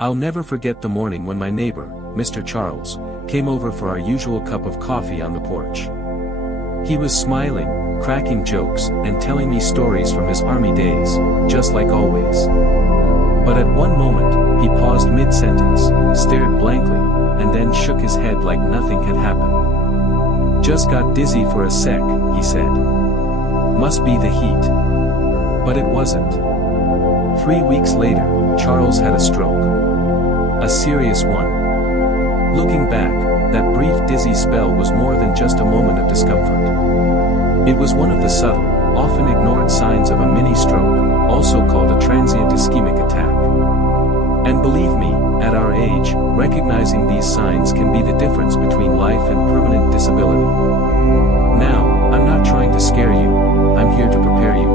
I'll never forget the morning when my neighbor, Mr. Charles, came over for our usual cup of coffee on the porch. He was smiling, cracking jokes, and telling me stories from his army days, just like always. But at one moment, he paused mid-sentence, stared blankly, and then shook his head like nothing had happened. "Just got dizzy for a sec," he said. "Must be the heat." But it wasn't. 3 weeks later, Charles had a stroke. A serious one. Looking back, that brief dizzy spell was more than just a moment of discomfort. It was one of the subtle, often ignored signs of a mini-stroke, also called a transient ischemic attack. And believe me, at our age, recognizing these signs can be the difference between life and permanent disability. Now, I'm not trying to scare you, I'm here to prepare you.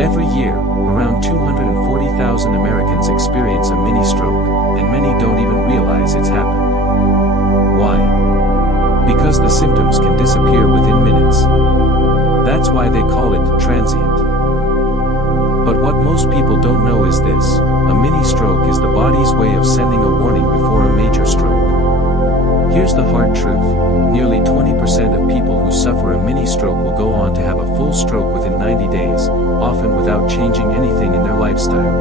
Every year, around 240,000 Americans experience a mini-stroke, and many don't even realize it's happened. Why? Because the symptoms can disappear within minutes. That's why they call it transient. But what most people don't know is this: a mini-stroke is the body's way of sending a warning before a major stroke. Here's the hard truth: nearly 20% of people who suffer a mini-stroke will go on to have a full stroke within 90 days, often without changing anything in their lifestyle.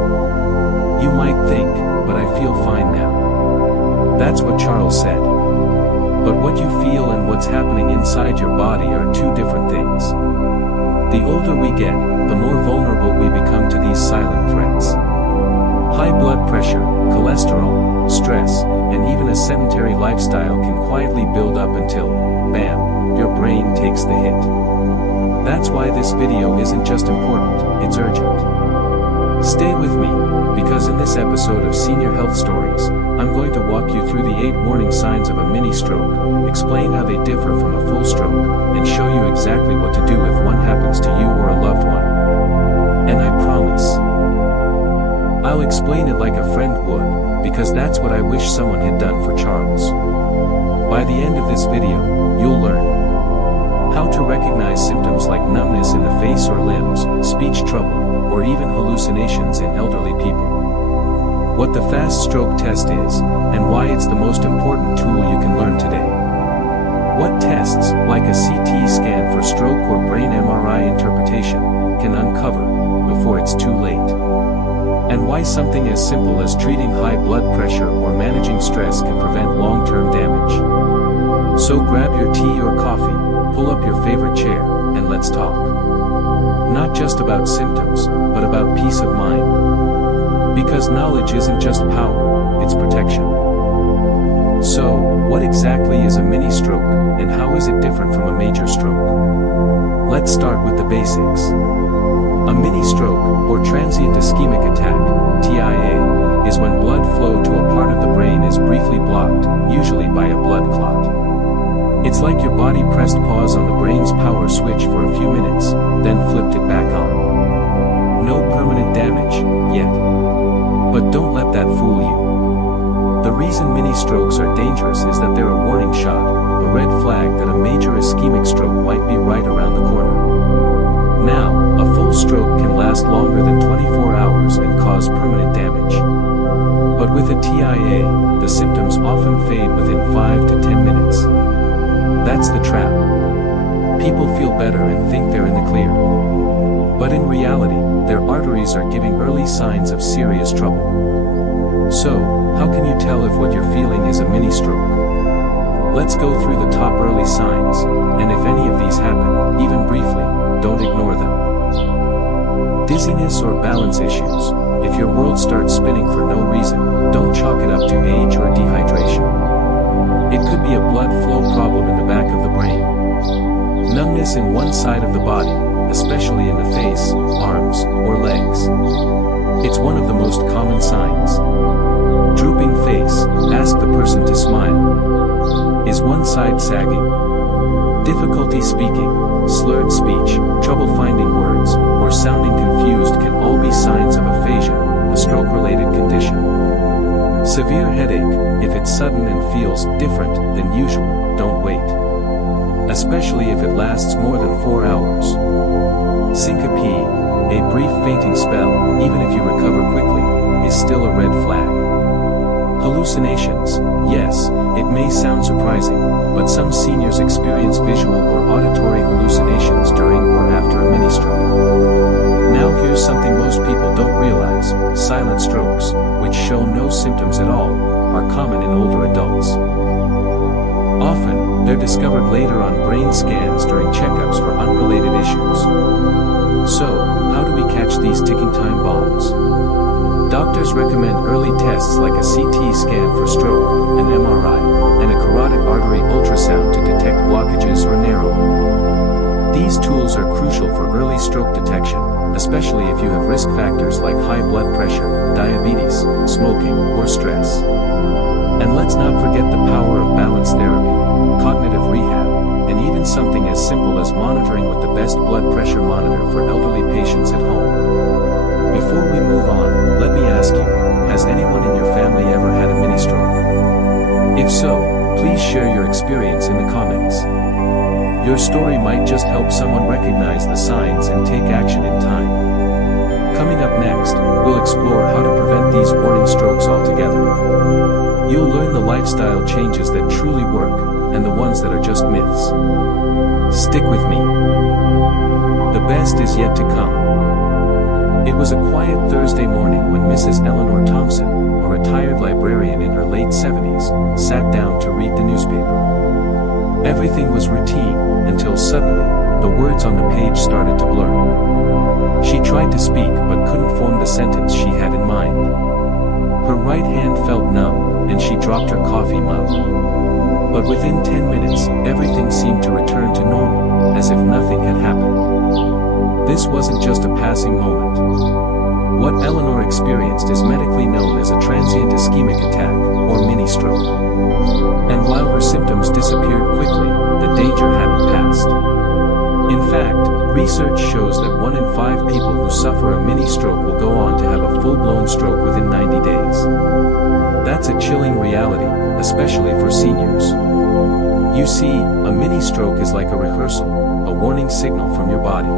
You might think, "But I feel fine now." That's what Charles said. But what you feel and what's happening inside your body are two different things. The older we get, the more vulnerable we become to these silent threats. High blood pressure, cholesterol, stress, and even a sedentary lifestyle can quietly build up until, bam, your brain takes the hit. That's why this video isn't just important, it's urgent. Stay with me, because in this episode of Senior Health Stories, I'm going to walk you through the 8 warning signs of a mini-stroke, explain how they differ from a full stroke, and show you exactly what to do if one happens to you or a loved one. And I promise, I'll explain it like a friend would, because that's what I wish someone had done for Charles. By the end of this video, you'll learn how to recognize symptoms like numbness in the face or limbs, speech trouble, or even hallucinations in elderly people. What the fast stroke test is, and why it's the most important tool you can learn today. What tests, like a CT scan for stroke or brain MRI interpretation, can uncover before it's too late. And why something as simple as treating high blood pressure or managing stress can prevent long-term damage. So grab your tea or coffee, pull up your favorite chair, and let's talk. Not just about symptoms, but about peace of mind. Because knowledge isn't just power, it's protection. So, what exactly is a mini-stroke, and how is it different from a major stroke? Let's start with the basics. A mini-stroke, or transient ischemic attack, TIA, is when blood flow to a part of the brain is briefly blocked, usually by a blood clot. It's like your body pressed pause on the brain's power switch for a few minutes, then flipped it back on. No permanent damage, yet. But don't let that fool you. The reason mini-strokes are dangerous is that they're a warning shot, a red flag that a major ischemic stroke might be right around the corner. Now, a full stroke can last longer than 24 hours and cause permanent damage. But with a TIA, the symptoms often fade within 5 to 10 minutes. That's the trap. People feel better and think they're in the clear. But in reality, their arteries are giving early signs of serious trouble. So, how can you tell if what you're feeling is a mini-stroke? Let's go through the top early signs, and if any of these happen, even briefly, don't ignore them. Dizziness or balance issues. If your world starts spinning for no reason, don't chalk it up to age or dehydration. It could be a blood flow problem in the back of the brain. Numbness in one side of the body, especially in the face, arms, or legs. It's one of the most common signs. Drooping face, ask the person to smile. Is one side sagging? Difficulty speaking, slurred speech, trouble finding words, or sounding confused can all be signs of aphasia, a stroke-related condition. Severe headache, if it's sudden and feels different than usual, don't wait. Especially if it lasts more than 4 hours. Syncope, a brief fainting spell, even if you recover quickly, is still a red flag. Hallucinations. Yes, it may sound surprising, but some seniors experience visual or auditory hallucinations during or after a mini-stroke. Now here's something most people don't realize: silent strokes, which show no symptoms at all, are common in older adults. Often, they're discovered later on brain scans during checkups for unrelated issues. So, how do we catch these ticking time bombs? Doctors recommend early tests like a CT scan for stroke, an MRI, and a carotid artery ultrasound to detect blockages or narrowing. These tools are crucial for early stroke detection, especially if you have risk factors like high blood pressure, diabetes, smoking, or stress. And let's not forget the power of balance therapy, cognitive rehab, and even something as simple as monitoring with the best blood pressure monitor for elderly patients at home. Before we move on, let me ask you, has anyone in your family ever had a mini-stroke? If so, please share your experience in the comments. Your story might just help someone recognize the signs and take action in time. Coming up next, we'll explore how to prevent these warning strokes altogether. You'll learn the lifestyle changes that truly work, and the ones that are just myths. Stick with me. The best is yet to come. It was a quiet Thursday morning when Mrs. Eleanor Thompson, a retired librarian in her late 70s, sat down to read the newspaper. Everything was routine, until suddenly, the words on the page started to blur. She tried to speak but couldn't form the sentence she had in mind. Her right hand felt numb, and she dropped her coffee mug. But within 10 minutes, everything seemed to return to normal, as if nothing had happened. This wasn't just a passing moment. What Eleanor experienced is medically known as a transient ischemic attack, or mini-stroke. And while her symptoms disappeared quickly, the danger hadn't passed. In fact, research shows that 1 in 5 people who suffer a mini-stroke will go on to have a full-blown stroke within 90 days. That's a chilling reality, especially for seniors. You see, a mini-stroke is like a rehearsal, a warning signal from your body.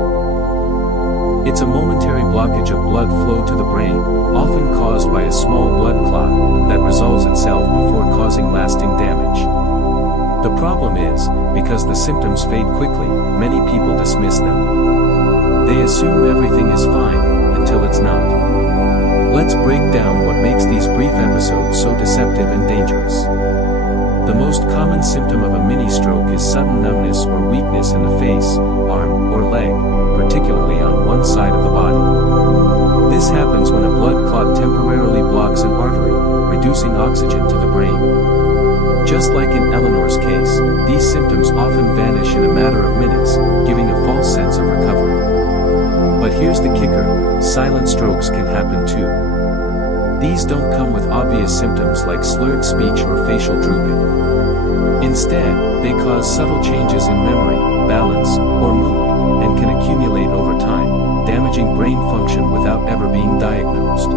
It's a momentary blockage of blood flow to the brain, often caused by a small blood clot, that resolves itself before causing lasting damage. The problem is, because the symptoms fade quickly, many people dismiss them. They assume everything is fine, until it's not. Let's break down what makes these brief episodes so deceptive and dangerous. The most common symptom of a mini-stroke is sudden numbness or weakness in the face, arm, or leg, particularly on one side of the body. This happens when a blood clot temporarily blocks an artery, reducing oxygen to the brain. Just like in Eleanor's case, these symptoms often vanish in a matter of minutes, giving a false sense of recovery. But here's the kicker: silent strokes can happen too. These don't come with obvious symptoms like slurred speech or facial drooping. Instead, they cause subtle changes in memory, balance, or mood, and can accumulate over time, damaging brain function without ever being diagnosed.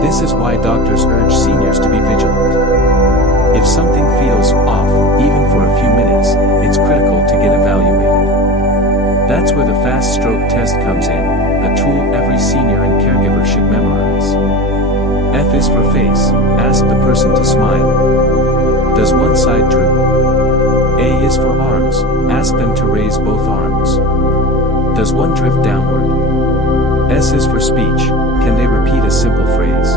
This is why doctors urge seniors to be vigilant. If something feels off, even for a few minutes, it's critical to get evaluated. That's where the fast stroke test comes in, a tool every senior and caregiver should memorize. F is for face, ask the person to smile. Does one side droop? A is for arms, ask them to raise both arms. Does one drift downward? S is for speech, can they repeat a simple phrase?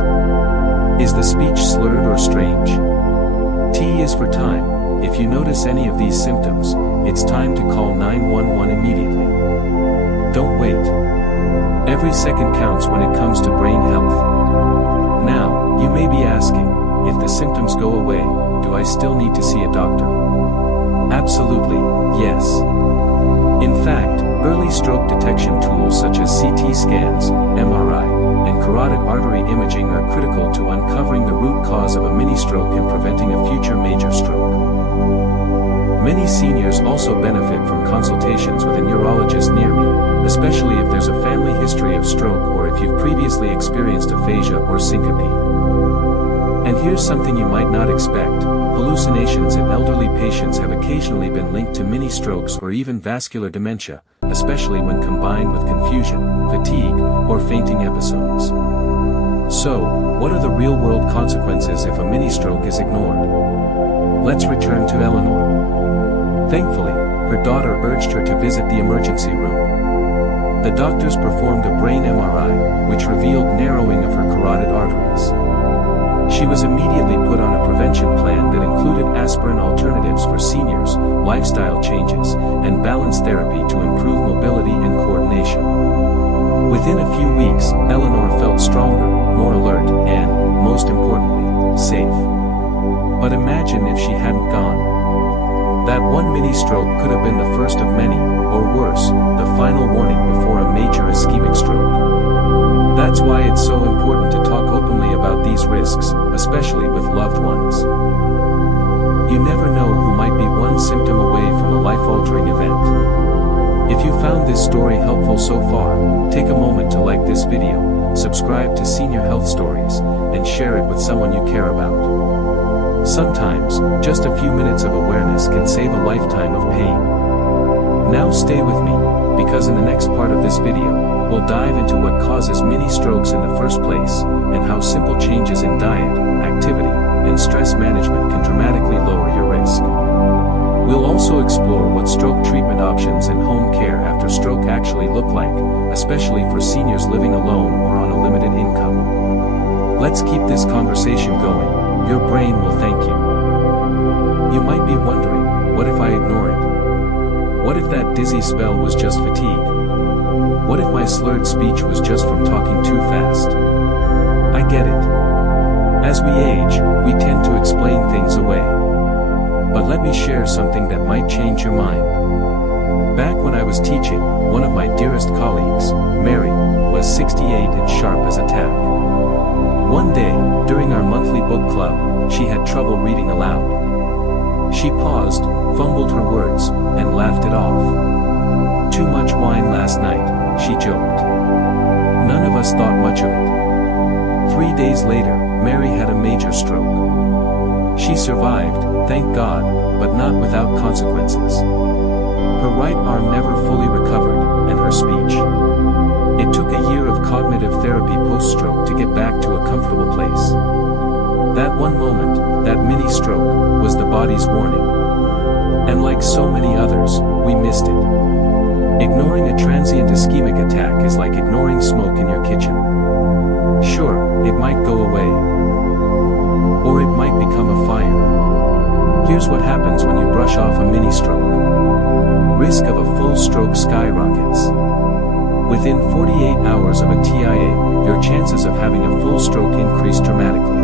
Is the speech slurred or strange? T is for time, if you notice any of these symptoms, it's time to call 911 immediately. Don't wait. Every second counts when it comes to brain health. Now, you may be asking, if the symptoms go away, do I still need to see a doctor? Absolutely, yes. In fact, early stroke detection tools such as CT scans, MRI, and carotid artery imaging are critical to uncovering the root cause of a mini-stroke and preventing a future major stroke. Many seniors also benefit from consultations with a neurologist near me, especially if there's a family history of stroke or if you've previously experienced aphasia or syncope. And here's something you might not expect: hallucinations in elderly patients have occasionally been linked to mini-strokes or even vascular dementia, especially when combined with confusion, fatigue, or fainting episodes. So, what are the real-world consequences if a mini-stroke is ignored? Let's return to Eleanor. Thankfully, her daughter urged her to visit the emergency room. The doctors performed a brain MRI, which revealed narrowing of her carotid arteries. She was immediately put on a prevention plan that included aspirin alternatives for seniors, lifestyle changes, and balance therapy to improve mobility and coordination. Within a few weeks, Eleanor felt stronger, more alert, and, most importantly, safe. But imagine if she hadn't gone. That one mini-stroke could have been the first of many, or worse, the final warning before a major ischemic stroke. That's why it's so important to talk openly about these risks, especially with loved ones. You never know who might be one symptom away from a life-altering event. If you found this story helpful so far, take a moment to like this video, subscribe to Senior Health Stories, and share it with someone you care about. Sometimes, just a few minutes of awareness can save a lifetime of pain. Now stay with me, because in the next part of this video, we'll dive into what causes mini-strokes in the first place, and how simple changes in diet, activity, and stress management can dramatically lower your risk. We'll also explore what stroke treatment options and home care after stroke actually look like, especially for seniors living alone or on a limited income. Let's keep this conversation going. Your brain will thank you. You might be wondering, what if I ignore it? What if that dizzy spell was just fatigue? What if my slurred speech was just from talking too fast? I get it. As we age, we tend to explain things away. But let me share something that might change your mind. Back when I was teaching, one of my dearest colleagues, Mary, was 68 and sharp as a tack. One day, during our monthly book club, she had trouble reading aloud. She paused, fumbled her words, and laughed it off. Too much wine last night, she joked. None of us thought much of it. 3 days later, Mary had a major stroke. She survived, thank God, but not without consequences. Her right arm never fully recovered, and her speech. It took a year of cognitive therapy post-stroke to get back to a comfortable place. That one moment, that mini-stroke, was the body's warning. And like so many others, we missed it. Ignoring a transient ischemic attack is like ignoring smoke in your kitchen. Sure, it might go away. Or it might become a fire. Here's what happens when you brush off a mini-stroke. Risk of a full stroke skyrockets. Within 48 hours of a TIA, your chances of having a full stroke increase dramatically.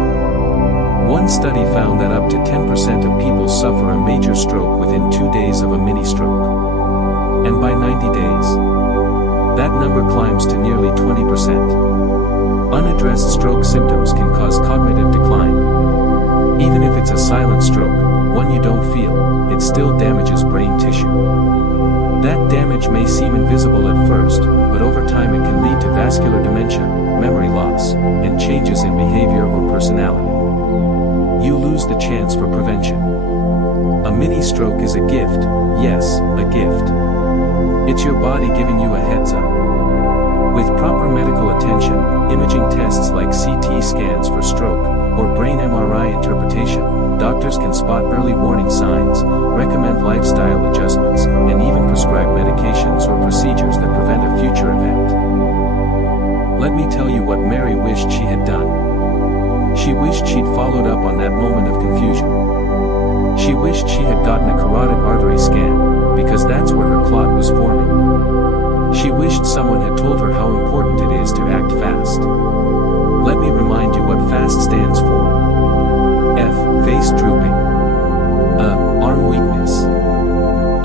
One study found that up to 10% of people suffer a major stroke within 2 days of a mini-stroke. And by 90 days, that number climbs to nearly 20%. Unaddressed stroke symptoms can cause cognitive decline. Even if it's a silent stroke, one you don't feel, it still damages brain tissue. That damage may seem invisible at first, but over time it can lead to vascular dementia, memory loss, and changes in behavior or personality. You lose the chance for prevention. A mini-stroke is a gift, yes, a gift. It's your body giving you a heads up. With proper medical attention, imaging tests like CT scans for stroke, or brain MRI interpretation, doctors can spot early warning signs, recommend lifestyle adjustments, and even prescribe medications or procedures that prevent a future event. Let me tell you what Mary wished she had done. She wished she'd followed up on that moment of confusion. She wished she had gotten a carotid artery scan, because that's where her clot was forming. She wished someone had told her how important it is to act fast. Let me remind you what FAST stands for. F. Face drooping. Arm weakness.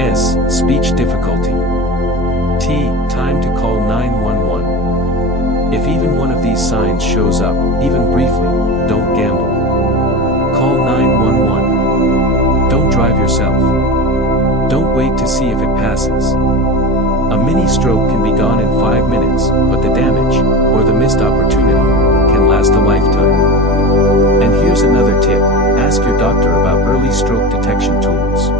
S. Speech difficulty. T. Time to call 911. If even one of these signs shows up, even briefly, don't gamble. Call 911. Don't drive yourself. Don't wait to see if it passes. A mini-stroke can be gone in 5 minutes, but the damage, or the missed opportunity, can last a lifetime. And here's another tip, ask your doctor about early stroke detection tools.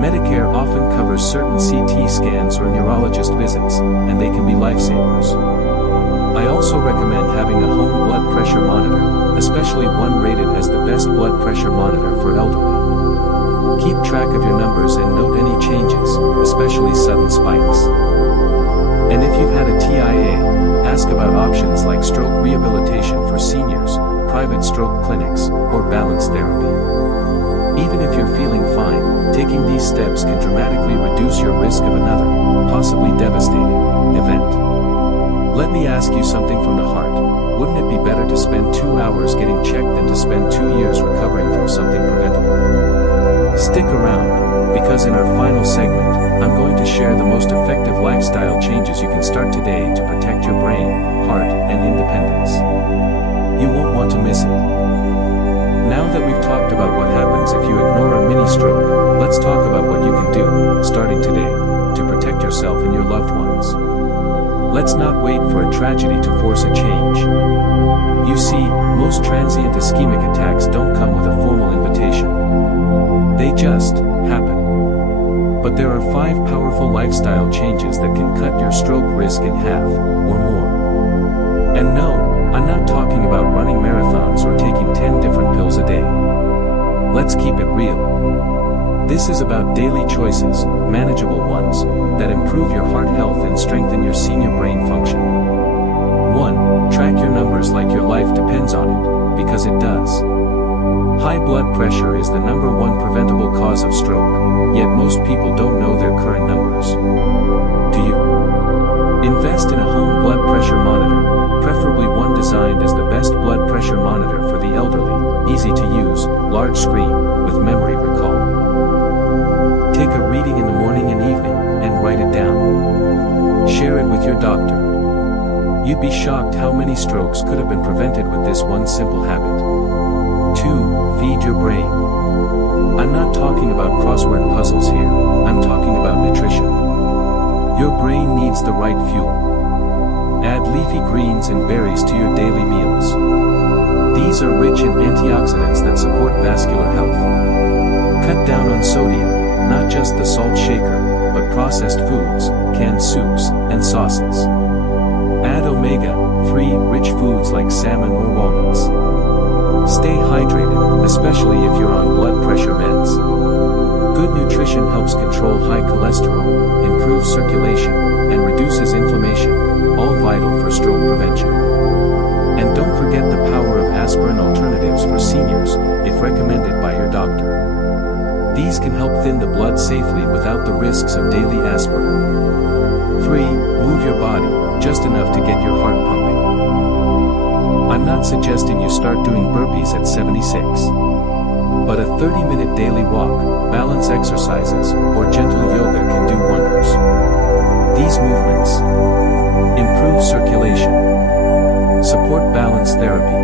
Medicare often covers certain CT scans or neurologist visits, and they can be lifesavers. I also recommend having a home blood pressure monitor, especially one rated as the best blood pressure monitor for elderly. Keep track of your numbers and note any changes, especially sudden spikes. And if you've had a TIA, ask about options like stroke rehabilitation for seniors, private stroke clinics, or balance therapy. Even if you're feeling fine, taking these steps can dramatically reduce your risk of another, possibly devastating, event. Let me ask you something from the heart. Wouldn't it be better to spend 2 hours getting checked than to spend 2 years recovering from something preventable? Stick around, because in our final segment, I'm going to share the most effective lifestyle changes you can start today to protect your brain, heart, and independence. You won't want to miss it. Now that we've talked about what happens if you ignore a mini stroke, let's talk about what you can do, starting today, to protect yourself and your loved ones. Let's not wait for a tragedy to force a change. You see, most transient ischemic attacks don't come with a formal invitation. They just happen. But there are 5 powerful lifestyle changes that can cut your stroke risk in half, or more. And no, I'm not talking about running marathons or taking 10 different pills a day. Let's keep it real. This is about daily choices, manageable ones, that improve your heart health and strengthen your senior brain function. 1. Track your numbers like your life depends on it, because it does. High blood pressure is the #1 preventable cause of stroke, yet most people don't know their current numbers. Do you? Invest in a home blood pressure monitor, preferably one designed as the best blood pressure monitor for the elderly, easy to use, large screen, with memory recall. Take a reading in the morning and evening, and write it down. Share it with your doctor. You'd be shocked how many strokes could have been prevented with this one simple habit. 2. Feed your brain. I'm not talking about crossword puzzles here, I'm talking about nutrition. Your brain needs the right fuel. Add leafy greens and berries to your daily meals. These are rich in antioxidants that support vascular health. Cut down on sodium, not just the salt shaker, but processed foods, canned soups, and sauces. Add omega-3 rich foods like salmon or walnuts. Stay hydrated, especially if you're on blood pressure meds. Good nutrition helps control high cholesterol, improves circulation, and reduces inflammation, all vital for stroke prevention. And don't forget the power of aspirin alternatives for seniors, if recommended by your doctor. These can help thin the blood safely without the risks of daily aspirin. 3. Move your body, just enough to get your heart pumping. I'm not suggesting you start doing burpees at 76. But a 30-minute daily walk, balance exercises, or gentle yoga can do wonders. These movements improve circulation, support balance therapy,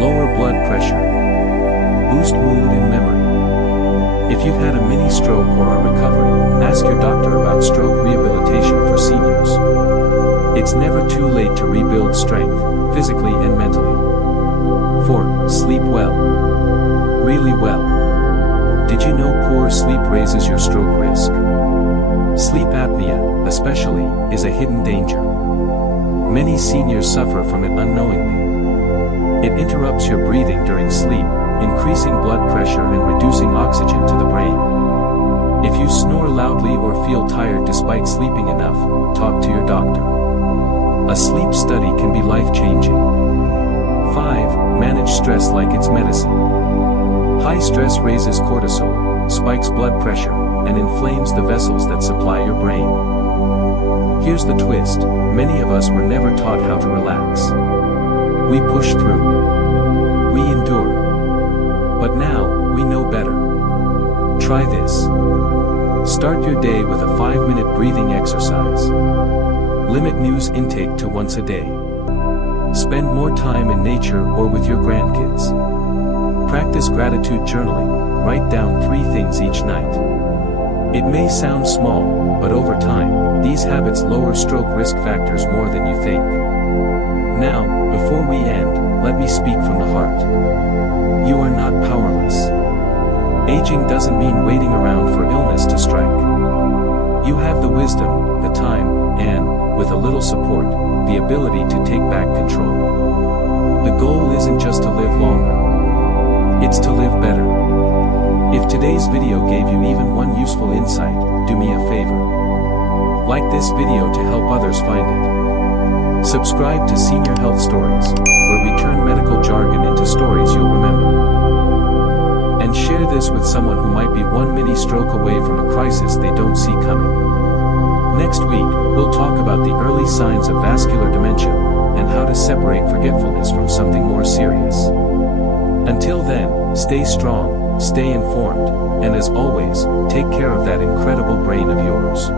lower blood pressure, boost mood and memory. If you've had a mini stroke or are recovering, ask your doctor about stroke rehabilitation for seniors. It's never too late to rebuild strength, physically and mentally. 4. Sleep well. Really well. Did you know poor sleep raises your stroke risk? Sleep apnea, especially, is a hidden danger. Many seniors suffer from it unknowingly. It interrupts your breathing during sleep, increasing blood pressure and reducing oxygen to the brain. If you snore loudly or feel tired despite sleeping enough, talk to your doctor. A sleep study can be life-changing. 5. Manage stress like it's medicine. High stress raises cortisol, spikes blood pressure, and inflames the vessels that supply your brain. Here's the twist: many of us were never taught how to relax. We push through. We endure. But now, we know better. Try this. Start your day with a 5-minute breathing exercise. Limit news intake to once a day. Spend more time in nature or with your grandkids. Practice gratitude journaling, write down 3 things each night. It may sound small, but over time, these habits lower stroke risk factors more than you think. Now, before we end, let me speak from the heart. You are not powerless. Aging doesn't mean waiting around for illness to strike. You have the wisdom, the time, and, with a little support, the ability to take back control. The goal isn't just to live longer. It's to live better. If today's video gave you even one useful insight, do me a favor. Like this video to help others find it. Subscribe to Senior Health Stories, where we turn medical jargon into stories you'll remember. And share this with someone who might be one mini stroke away from a crisis they don't see coming. Next week, we'll talk about the early signs of vascular dementia, and how to separate forgetfulness from something more serious. Until then, stay strong, stay informed, and as always, take care of that incredible brain of yours.